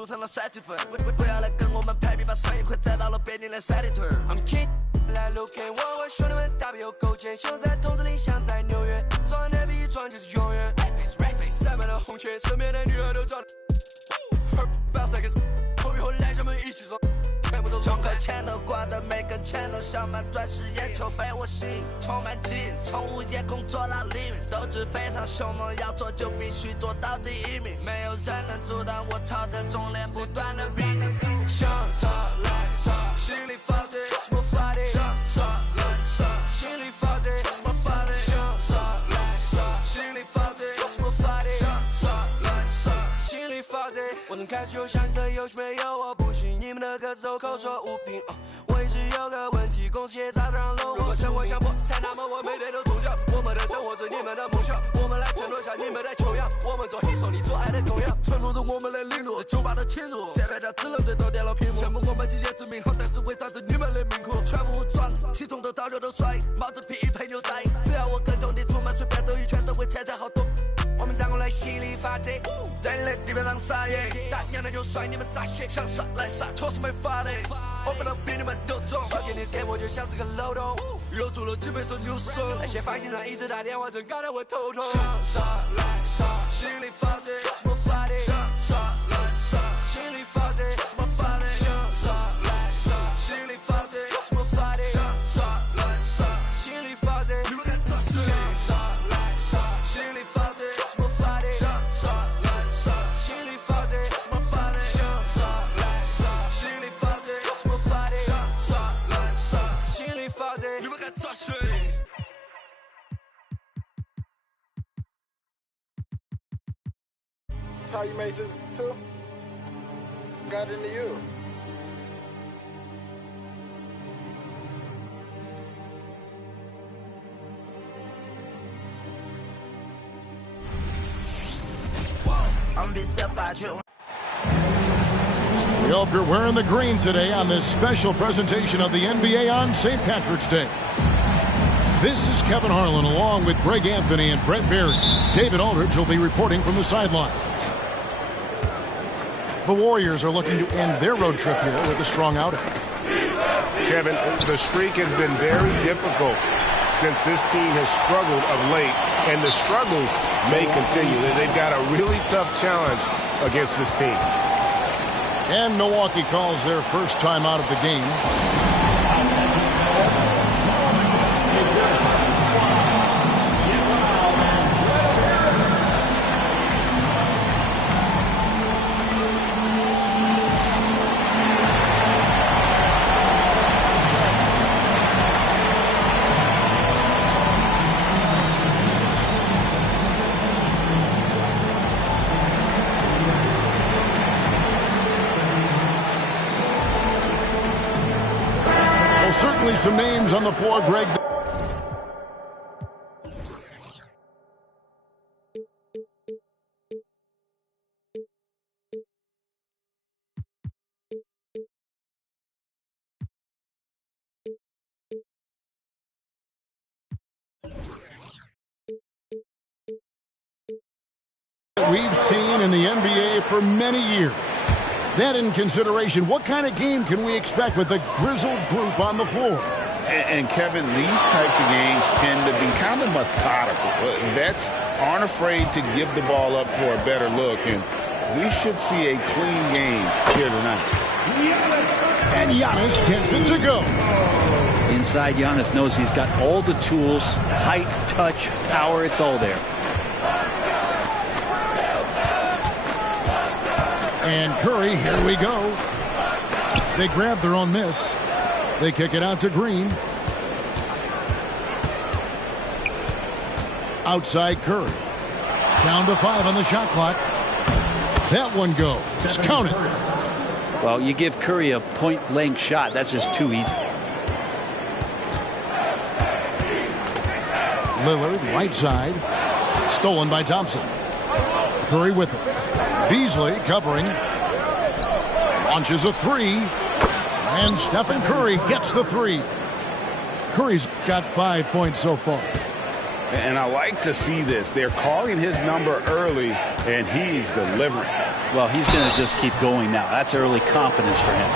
输成了3积分。不要来跟我们攀比，把生意快栽到了北京的三里屯。I'm king， 来 look at 我兄弟们大臂有够坚，秀在筒子里像在纽约，撞的比撞就是永远。塞满了红圈，身边的女孩都撞。后以后来咱们一起走。充个钱都挂的每根钱都像满钻石眼球被我吸引，充满基因，从午夜工作到黎明，斗志非常凶猛，要做就必须做到第1名，没有人能阻挡我朝着终点不断的逼你。向上来上，心里发呆，什么发呆？向上来上，心里发呆，什么发呆？向上来上，心里发呆，什么发呆？向上来上，心里发呆。我从开始就想这游戏没有我不行，你们的歌词都口说无凭。我一直有个问题，公司也早让漏。如果生活像菠菜，那么我每天都宗教。我们的生活是你们的梦想，我们来承诺下你们的穷样。我们做黑手，你做爱的供养。承诺着我们的领路，酒吧的侵入，键盘侠智能队都点了屏幕。羡慕我们今天之名号，但是为啥子你们的命苦？全部武装，起重都到脚都摔，帽子皮一配牛仔。只要我跟兄弟出门，随便走一圈都会欠债好多。我们站过来心里发呆，人类地面上撒野，大娘的就甩你们咋学？想杀来杀，确实没法的，我们都比你们有种。我给你 skate 我就像是个漏洞，又做了几倍手扭手。那些发行商一直打电话，真搞得我头痛。想杀来杀，心里发呆，什么发呆？想杀来杀，心里发呆，什么发呆？想杀来杀，心里发呆，什么发呆？想杀来杀，心里发呆。你们敢抓谁？想杀来杀，心里发呆。That's how you made this too? Got into you. We hope you're wearing the green today on this special presentation of the NBA on St. Patrick's Day. This is Kevin Harlan along with Greg Anthony and Brett Berry. David Aldridge will be reporting from the sidelines. The Warriors are looking to end their road trip here with a strong outing. Kevin, the streak has been very difficult since this team has struggled of late, and the struggles may continue. They've got a really tough challenge against this team. And Milwaukee calls their first time out of the game. Certainly some names on the floor, Greg. We've seen in the NBA for many years. That in consideration, what kind of game can we expect with a grizzled group on the floor? And Kevin, these types of games tend to be kind of methodical. Vets aren't afraid to give the ball up for a better look, and we should see a clean game here tonight. And Giannis gets it to go. Inside, Giannis knows he's got all the tools, height, touch, power, it's all there. And Curry, here we go. They grab their own miss. They kick it out to Green. Outside Curry. Down to 5 on the shot clock. That one goes. Count it. Well, you give Curry a point-blank shot. That's just too easy. Lillard, right side. Stolen by Thompson. Curry with it. Beasley covering. Launches a 3. And Stephen Curry gets the 3. Curry's got 5 points so far. And I like to see this. They're calling his number early, and he's delivering. Well, he's going to just keep going now. That's early confidence for him.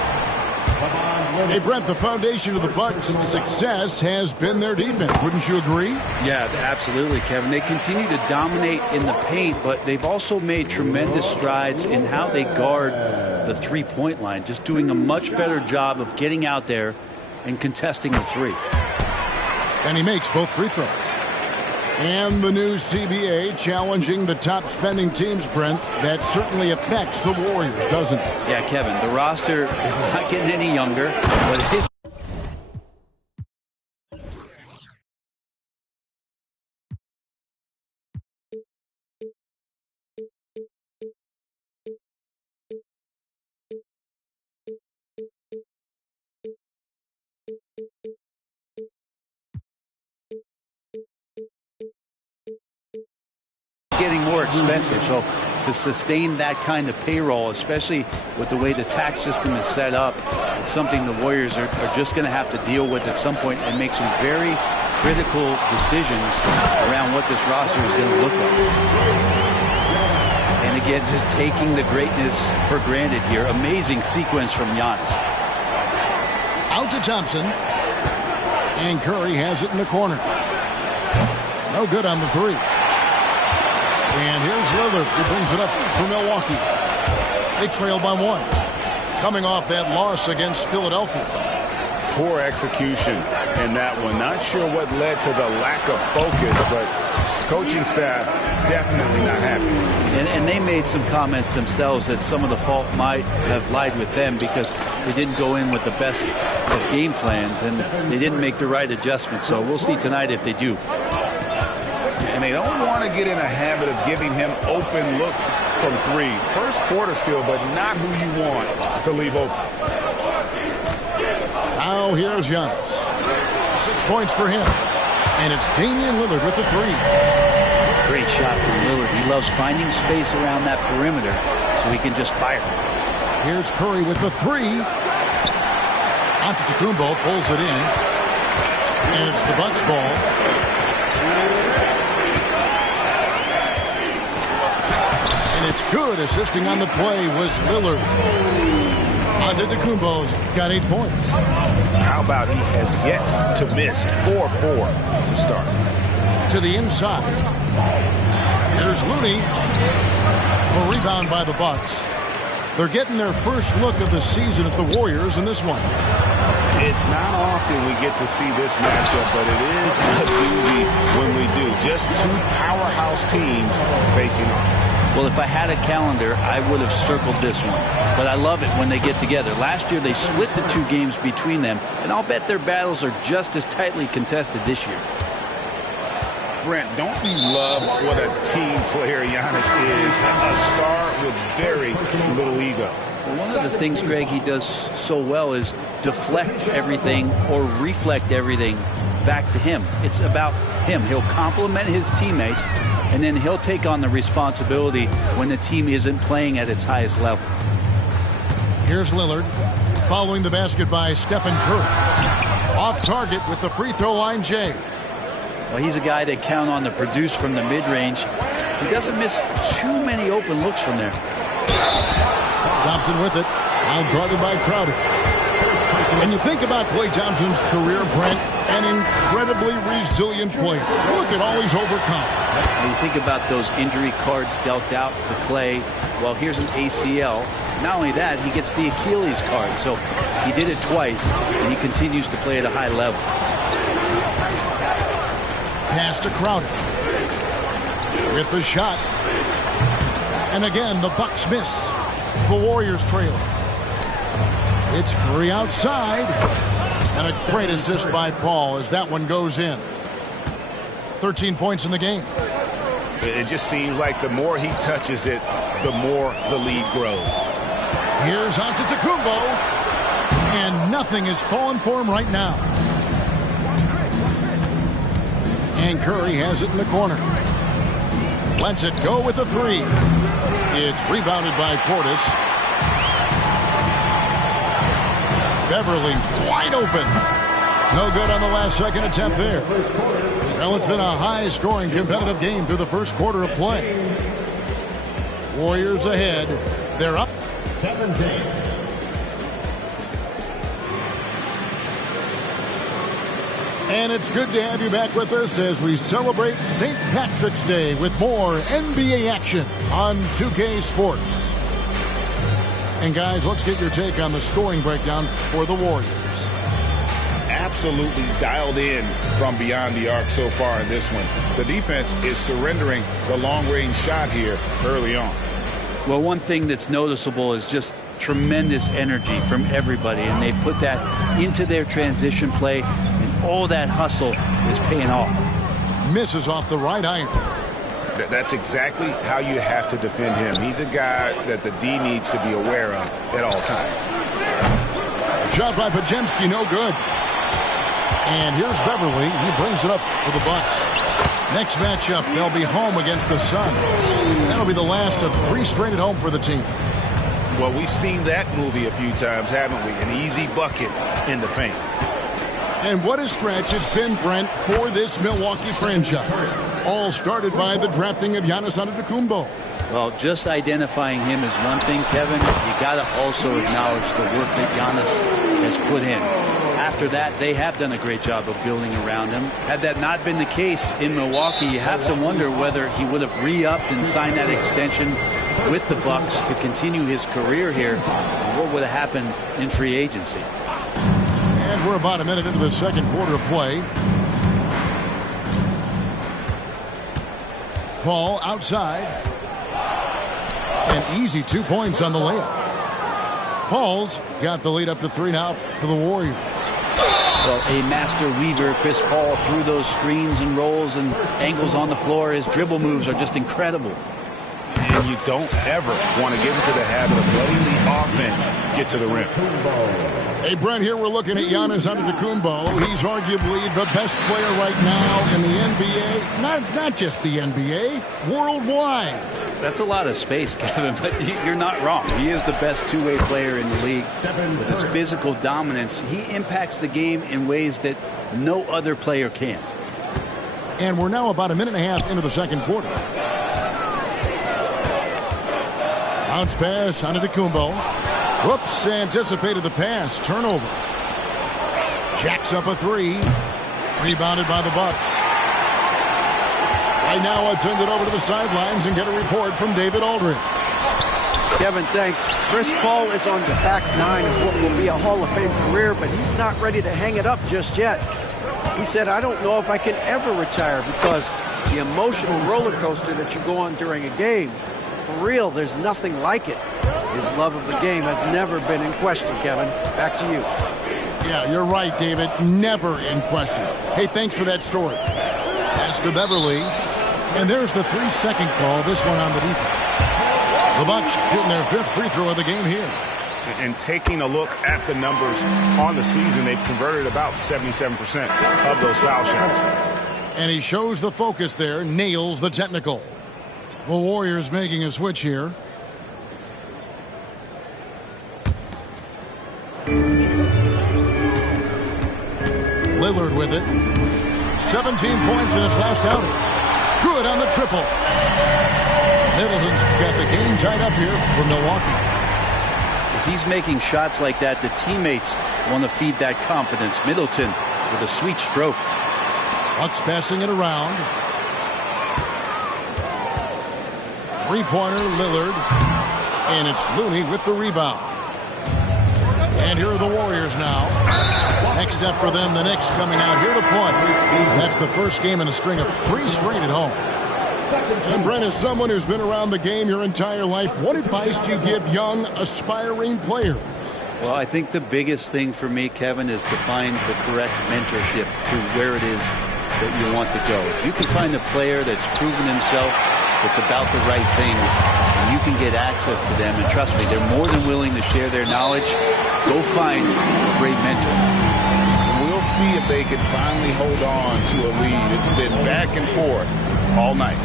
Hey, Brent, the foundation of the Bucks' success has been their defense. Wouldn't you agree? Yeah, absolutely, Kevin. They continue to dominate in the paint, but they've also made tremendous strides in how they guard the three-point line, just doing a much better job of getting out there and contesting the three. And he makes both free throws. And the new CBA challenging the top spending teams, Brent. That certainly affects the Warriors, doesn't it? Yeah, Kevin, the roster is not getting any younger, but it's getting more expensive. So to sustain that kind of payroll, especially with the way the tax system is set up, it's something the Warriors are just going to have to deal with at some point and make some very critical decisions around what this roster is going to look like. And again, just taking the greatness for granted here. Amazing sequence from Giannis. Out to Thompson. And Curry has it in the corner. No good on the three. And here's Lillard, who brings it up for Milwaukee. They trail by one. Coming off that loss against Philadelphia. Poor execution in that one. Not sure what led to the lack of focus, but coaching staff definitely not happy. And they made some comments themselves that some of the fault might have lied with them because they didn't go in with the best of game plans and they didn't make the right adjustments. So we'll see tonight if they do. And they don't want to get in a habit of giving him open looks from three. First quarter still, but not who you want to leave open. Now here's Giannis. 6 points for him. And it's Damian Lillard with the three. Great shot from Lillard. He loves finding space around that perimeter so he can just fire. Here's Curry with the three. Antetokounmpo pulls it in. And it's the Bucks ball. And it's good. Assisting on the play was Lillard. Antetokounmpo's got 8 points. How about he has yet to miss 4-4 to start. To the inside. There's Looney. A rebound by the Bucks. They're getting their first look of the season at the Warriors in this one. It's not often we get to see this matchup, but it is a doozy when we do. Just two powerhouse teams facing off. Well, if I had a calendar, I would have circled this one. But I love it when they get together. Last year, they split the two games between them, and I'll bet their battles are just as tightly contested this year. Brent, don't you love what a team player Giannis is? A star with very little ego. Well, one of the things, Greg, he does so well is deflect everything or reflect everything back to him. It's about him. He'll compliment his teammates, and then he'll take on the responsibility when the team isn't playing at its highest level. Here's Lillard following the basket by Stephen Curry. Off target with the free throw line, Jay. Well, he's a guy they count on to produce from the mid-range. He doesn't miss too many open looks from there. Thompson with it. Now guarded by Crowder. And you think about Klay Thompson's career, Brent, an incredibly resilient player. Look at all he's overcome. When you think about those injury cards dealt out to Klay, well, here's an ACL. Not only that, he gets the Achilles card. So he did it twice, and he continues to play at a high level. Pass to Crowder. With the shot. And again, the Bucks miss. The Warriors trail. It's Curry outside. And a great assist by Paul as that one goes in. 13 points in the game. It just seems like the more he touches it, the more the lead grows. Here's Antetokounmpo. And nothing is falling for him right now. And Curry has it in the corner. Lets it go with the three. It's rebounded by Portis. Beverly wide open. No good on the last second attempt there. Well, it's been a high-scoring competitive game through the first quarter of play. Warriors ahead They're up 17. And it's good to have you back with us as we celebrate St. Patrick's Day with more NBA action on 2K Sports. And guys, let's get your take on the scoring breakdown for the Warriors. Absolutely dialed in from beyond the arc so far in this one. The defense is surrendering the long-range shot here early on. Well, one thing that's noticeable is just tremendous energy from everybody, and they put that into their transition play, and all that hustle is paying off. Misses off the right iron. That's exactly how you have to defend him. He's a guy that the D needs to be aware of at all times. Shot by Podziemski, no good. And here's Beverly. He brings it up for the Bucks. Next matchup, they'll be home against the Suns. That'll be the last of 3 straight at home for the team. Well, we've seen that movie a few times, haven't we? An easy bucket in the paint. And what a stretch it's been, Brent, for this Milwaukee franchise. All started by the drafting of Giannis Antetokounmpo. Well, just identifying him is one thing, Kevin. You got to also acknowledge the work that Giannis has put in. After that, they have done a great job of building around him. Had that not been the case in Milwaukee, you have to wonder whether he would have re-upped and signed that extension with the Bucks to continue his career here. And what would have happened in free agency? And we're about a minute into the second quarter of play. Paul outside. An easy 2 points on the layup. Paul's got the lead up to 3 now for the Warriors. Well, a master weaver, Chris Paul, through those screens and rolls and angles on the floor. His dribble moves are just incredible. And you don't ever want to get into the habit of letting the offense get to the rim. Hey, Brent, here we're looking at Giannis Antetokounmpo. He's arguably the best player right now in the NBA. Not just the NBA, worldwide. That's a lot of space, Kevin, but you're not wrong. He is the best two-way player in the league. With his physical dominance, he impacts the game in ways that no other player can. And we're now about a minute and a half into the second quarter. Bounce pass, Antetokounmpo. Whoops, anticipated the pass. Turnover. Jacks up a 3. Rebounded by the Bucks. Right now, let's send it over to the sidelines and get a report from David Aldridge. Kevin, thanks. Chris Paul is on the back 9 of what will be a Hall of Fame career, but he's not ready to hang it up just yet. He said, I don't know if I can ever retire because the emotional roller coaster that you go on during a game, for real, there's nothing like it. His love of the game has never been in question, Kevin. Back to you. Yeah, you're right, David. Never in question. Hey, thanks for that story. Pass to Beverly. And there's the 3-second call, this one on the defense. The Bucks shooting their 5th free throw of the game here. And taking a look at the numbers on the season, they've converted about 77% of those foul shots. And he shows the focus there, nails the technical. The Warriors making a switch here. Lillard with it. 17 points in his last outing. Good on the triple. Middleton's got the game tied up here for Milwaukee. If he's making shots like that, the teammates want to feed that confidence. Middleton with a sweet stroke. Bucks passing it around. 3-pointer, Lillard. And it's Looney with the rebound. And here are the Warriors now. Next up for them, the Knicks coming out here to play. That's the first game in a string of 3 straight at home. And Brent, as someone who's been around the game your entire life, what advice do you give young, aspiring players? Well, I think the biggest thing for me, Kevin, is to find the correct mentorship to where it is that you want to go. If you can find a player that's proven himself, that's about the right things, and you can get access to them, and trust me, they're more than willing to share their knowledge, go find a great mentor. We'll see if they can finally hold on to a lead. It's been back and forth all night.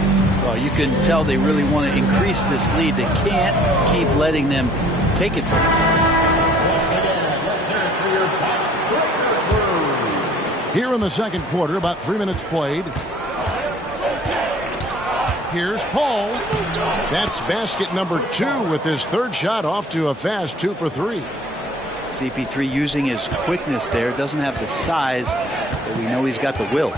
Well, you can tell they really want to increase this lead. They can't keep letting them take it from them. Here in the second quarter, about 3 minutes played. Here's Paul. That's basket number 2 with his third shot off to a fast 2 for 3. CP3 using his quickness there. Doesn't have the size, but we know he's got the will.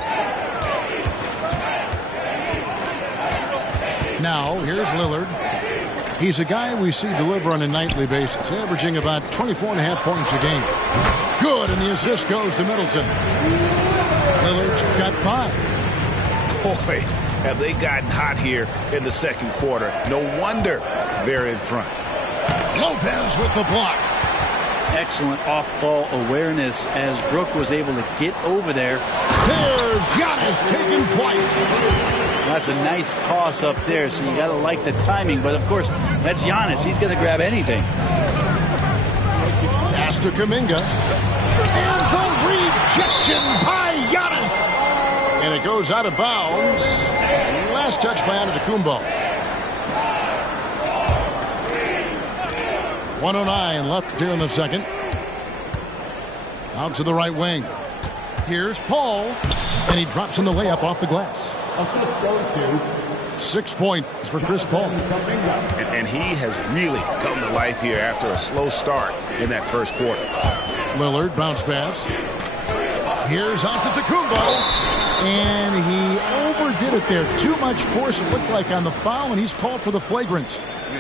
Now, here's Lillard. He's a guy we see deliver on a nightly basis, averaging about 24.5 points a game. Good, and the assist goes to Middleton. Lillard's got 5. Boy, have they gotten hot here in the second quarter. No wonder they're in front. Lopez with the block. Excellent off-ball awareness as Brook was able to get over there. There's Giannis taking flight. That's a nice toss up there, so you got to like the timing. But, of course, that's Giannis. He's going to grab anything. Pass to Kuminga. And the rejection by Giannis. And it goes out of bounds. Last touch by Antetokounmpo. 1:09 left here in the second. Out to the right wing. Here's Paul. And he drops in the layup off the glass. 6 points for Chris Paul. And he has really come to life here after a slow start in that first quarter. Lillard bounce pass. Here's Antetokounmpo. And he overdid it there. Too much force, it looked like, on the foul, and he's called for the flagrant.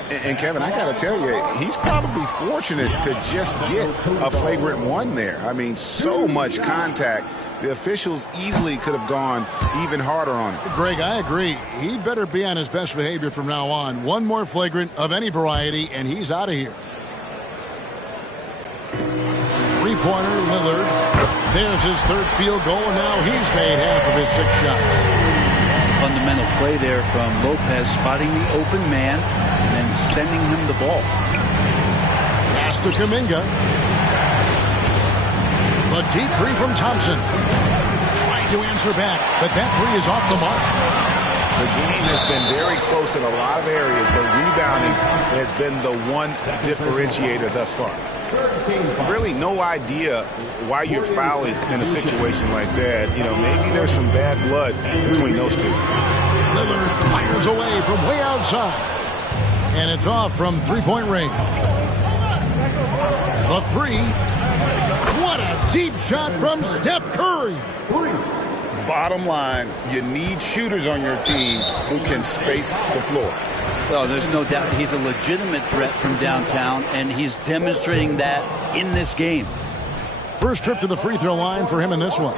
And Kevin, I got to tell you, he's probably fortunate to just get a flagrant 1 there. I mean, so much contact. The officials easily could have gone even harder on it. Greg, I agree. He better be on his best behavior from now on. One more flagrant of any variety, and he's out of here. Three-pointer, Lillard. There's his third field goal, and now he's made half of his 6 shots. Fundamental play there from Lopez, spotting the open man and then sending him the ball. Pass to Kuminga. A deep 3 from Thompson. Trying to answer back, but that 3 is off the mark. The game has been very close in a lot of areas, but rebounding has been the one differentiator thus far. Really no idea why you're fouling in a situation like that. You know, maybe there's some bad blood between those two. Lillard fires away from way outside. And it's off from three-point range. The 3. What a deep shot from Steph Curry. Bottom line, you need shooters on your team who can space the floor. Well, there's no doubt he's a legitimate threat from downtown, and he's demonstrating that in this game. First trip to the free throw line for him in this one.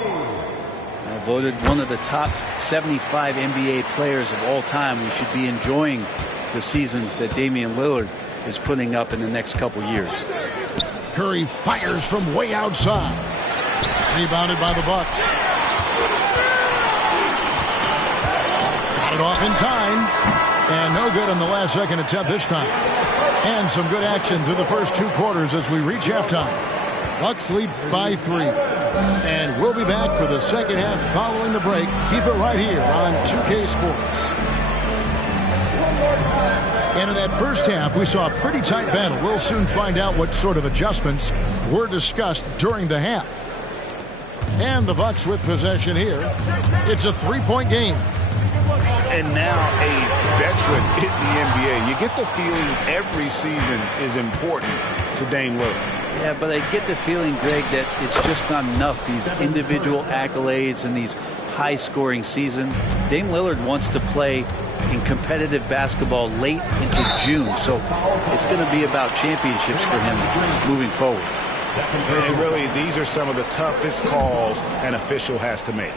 Voted one of the top 75 NBA players of all time. We should be enjoying the seasons that Damian Lillard is putting up in the next couple years. Curry fires from way outside. Rebounded by the Bucks. Got it off in time. And no good on the last second attempt this time. And some good action through the first 2 quarters as we reach halftime. Bucks lead by 3. And we'll be back for the second half following the break. Keep it right here on 2K Sports. And in that first half, we saw a pretty tight battle. We'll soon find out what sort of adjustments were discussed during the half. And the Bucks with possession here. It's a 3-point game. And now a veteran in the NBA. You get the feeling every season is important to Dame Lillard. Yeah, but I get the feeling, Greg, that it's just not enough. These individual accolades and these high-scoring season. Dame Lillard wants to play in competitive basketball late into June. So it's going to be about championships for him moving forward. And really, these are some of the toughest calls an official has to make.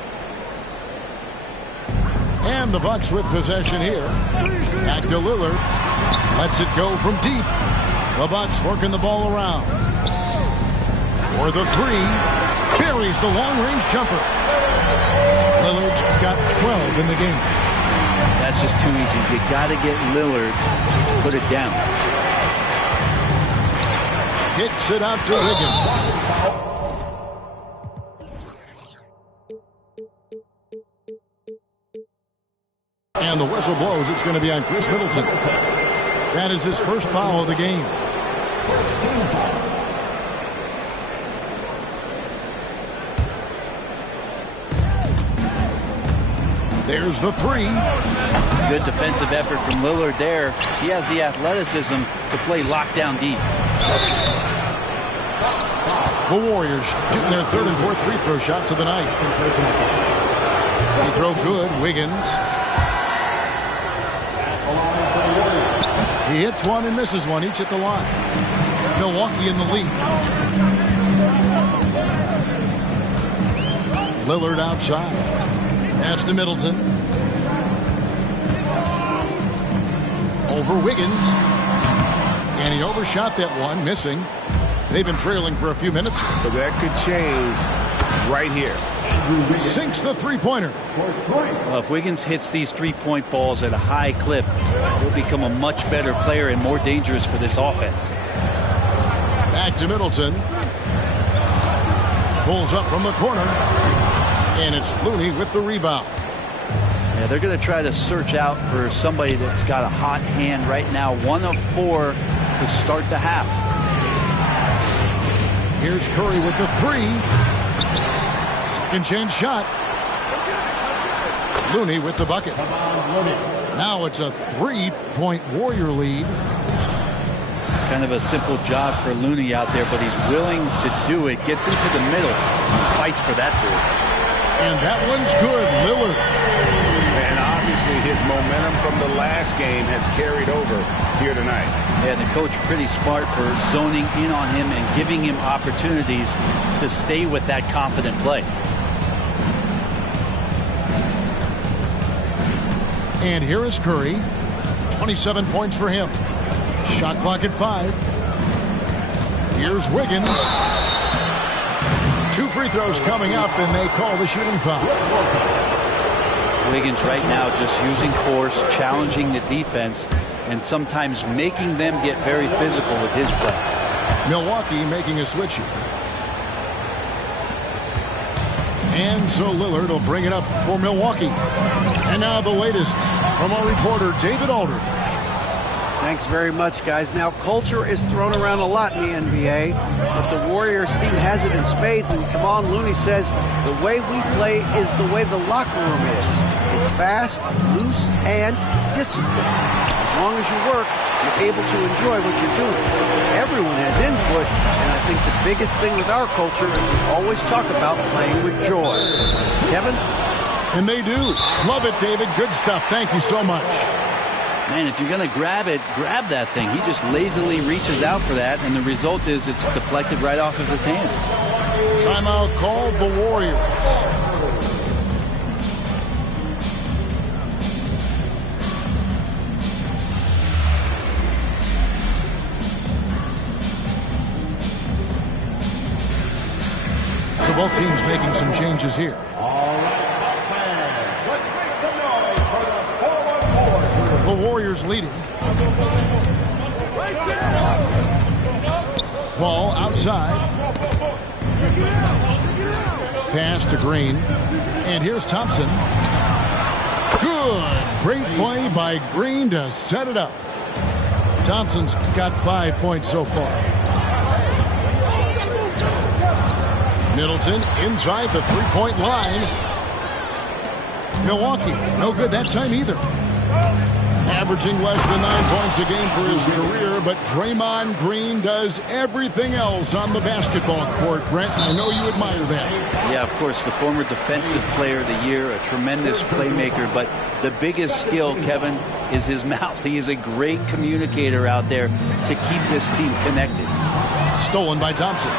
And the Bucks with possession here. Back to Lillard. Lets it go from deep. The Bucks working the ball around. For the 3. Buries the long-range jumper. Lillard's got 12 in the game. That's just too easy. You got to get Lillard to put it down. Kicks it out to Wiggins. And the whistle blows. It's going to be on Chris Middleton. That is his first foul of the game. There's the three. Good defensive effort from Lillard there. He has the athleticism to play lockdown deep. The Warriors shooting their third and fourth free throw shots of the night. Free throw good. Wiggins. He hits one and misses one, each at the line. Milwaukee in the lead. Lillard outside. Pass to Middleton. Over Wiggins. And he overshot that one, missing. They've been trailing for a few minutes. But that could change right here. Sinks the three-pointer. Well, if Wiggins hits these three-point balls at a high clip, he'll become a much better player and more dangerous for this offense. Back to Middleton. Pulls up from the corner. And it's Looney with the rebound. Yeah, they're going to try to search out for somebody that's got a hot hand right now. 1 of 4 to start the half. Here's Curry with the three. Second chance shot. Looney with the bucket. Now it's a 3-point Warrior lead. Kind of a simple job for Looney out there, but he's willing to do it. Gets into the middle. Fights for that ball. And that one's good. Lillard. And obviously his momentum from the last game has carried over here tonight. Yeah, the coach pretty smart for zoning in on him and giving him opportunities to stay with that confident play. And here is Curry. 27 points for him. Shot clock at 5. Here's Wiggins. 2 free throws coming up, and they call the shooting foul. Wiggins right now just using force, challenging the defense, and sometimes making them get very physical with his play. Milwaukee making a switch here. And so Lillard will bring it up for Milwaukee. And now the latest from our reporter, David Aldridge. Thanks very much, guys. Now, culture is thrown around a lot in the NBA, but the Warriors team has it in spades, and Kevon Looney says the way we play is the way the locker room is. It's fast, loose, and disciplined. As long as you work, you're able to enjoy what you're doing. Everyone has input, and I think the biggest thing with our culture is we always talk about playing with joy. Kevin? And they do. Love it, David. Good stuff. Thank you so much. Man, if you're going to grab it, grab that thing. He just lazily reaches out for that, and the result is it's deflected right off of his hand. Timeout called the Warriors. So both teams making some changes here. The Warriors leading. Ball outside. Pass to Green. And here's Thompson. Good. Great play by Green to set it up. Thompson's got 5 points so far. Middleton inside the three-point line. Milwaukee, no good that time either. Averaging less than 9 points a game for his career, but Draymond Green does everything else on the basketball court. Brent, I know you admire that. Yeah, of course, the former defensive player of the year, a tremendous playmaker, but the biggest skill, Kevin, is his mouth. He is a great communicator out there to keep this team connected. Stolen by Thompson.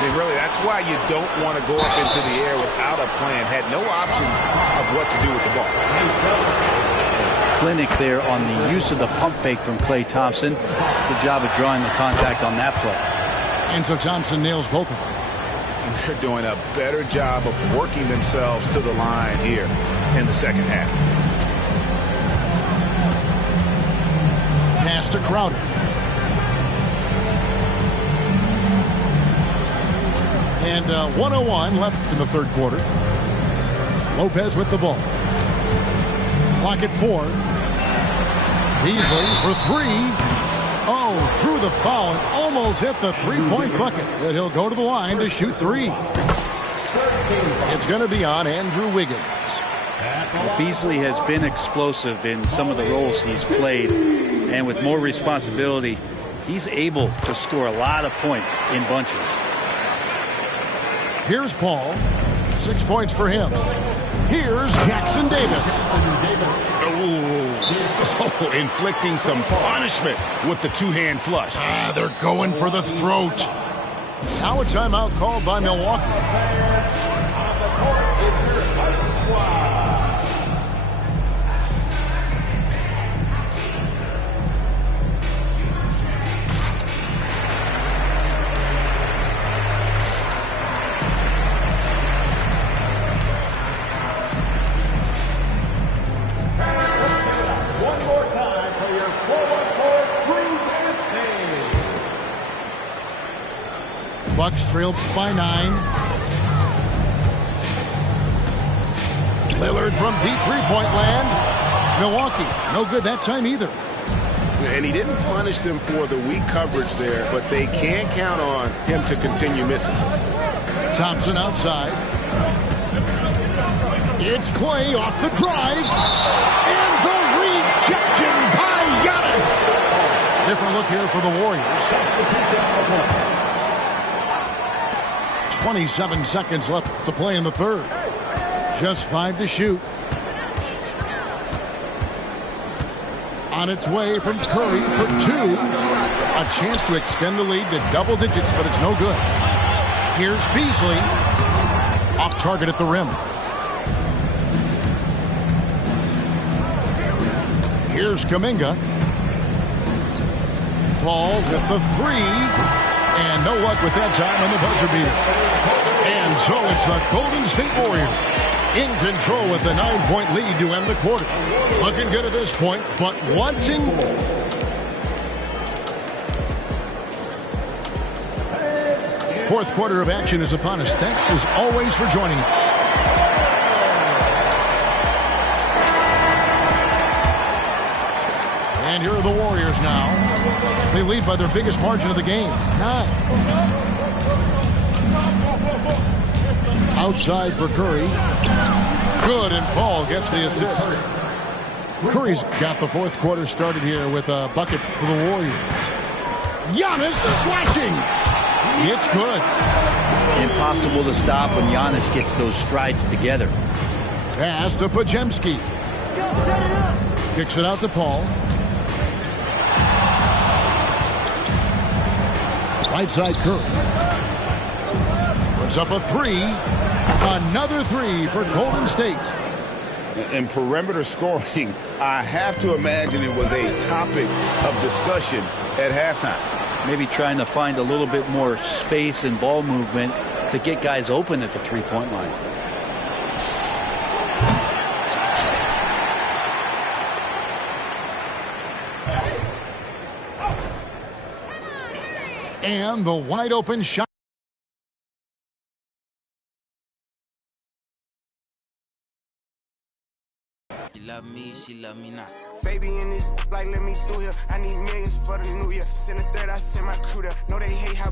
That's why you don't want to go up into the air without a plan. Had no option of what to do with the ball. Clinic there on the use of the pump fake from Klay Thompson. Good job of drawing the contact on that play. And so Thompson nails both of them. And they're doing a better job of working themselves to the line here in the second half. Pass to Crowder. And 1:01 left in the third quarter. Lopez with the ball. Clock at 4. Beasley for 3. Oh, drew the foul and almost hit the three-point bucket. But he'll go to the line to shoot 3. It's going to be on Andrew Wiggins. Beasley has been explosive in some of the roles he's played, and with more responsibility, he's able to score a lot of points in bunches. Here's Paul. 6 points for him. Here's Jackson Davis. Oh, inflicting some punishment with the two-hand flush. They're going for the throat. Now a timeout called by Milwaukee. Bucks trail by 9. Lillard from deep three-point land. Milwaukee, no good that time either. And he didn't punish them for the weak coverage there, but they can't count on him to continue missing. Thompson outside. It's Clay off the drive. And the rejection by Giannis. Different look here for the Warriors. 27 seconds left to play in the third. Just 5 to shoot. On its way from Curry for 2. A chance to extend the lead to double digits, but it's no good. Here's Beasley. Off target at the rim. Here's Kuminga. Paul with the 3. And no luck with that time on the buzzer beater. And so it's the Golden State Warriors in control with the 9-point lead to end the quarter. Looking good at this point, but wanting more. Fourth quarter of action is upon us. Thanks as always for joining us. And here are the Warriors now. They lead by their biggest margin of the game, 9. Outside for Curry. Good, and Paul gets the assist. Curry's got the fourth quarter started here with a bucket for the Warriors. Giannis slashing. It's good. Impossible to stop when Giannis gets those strides together. Pass to Podziemski. Kicks it out to Paul. Right side Curry. Puts up a 3. Another 3 for Golden State. In perimeter scoring, I have to imagine it was a topic of discussion at halftime. Maybe trying to find a little bit more space and ball movement to get guys open at the three-point line. And the wide open shot. She love me, she love me not. Baby in this, like, let me through here. I need millions for the new year. Send a third, I send my crew there. Know they hate how